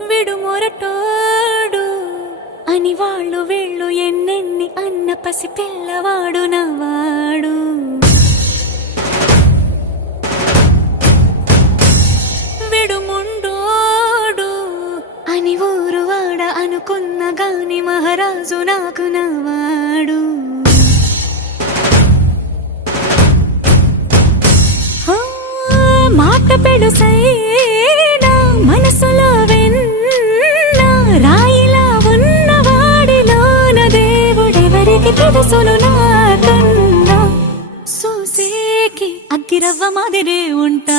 విడు మొరటోడు అని వాళ్ళు వీళ్ళు ఎన్నెన్ని అన్న పసి పిల్లవాడు నవ్వాడు. విడు ముండోడు అని ఊరు వాడ అనుకున్న గాని మహారాజు నాకు నవ్వాడు. మాట పెడుసైనా మనసులో వెన్న రాయిలా ఉన్నవాడిలోన దేవుడెవరికి తెలుసును నాకన్నా. సూసేకి అగ్గిరవ్వ మాదిరే ఉంటా.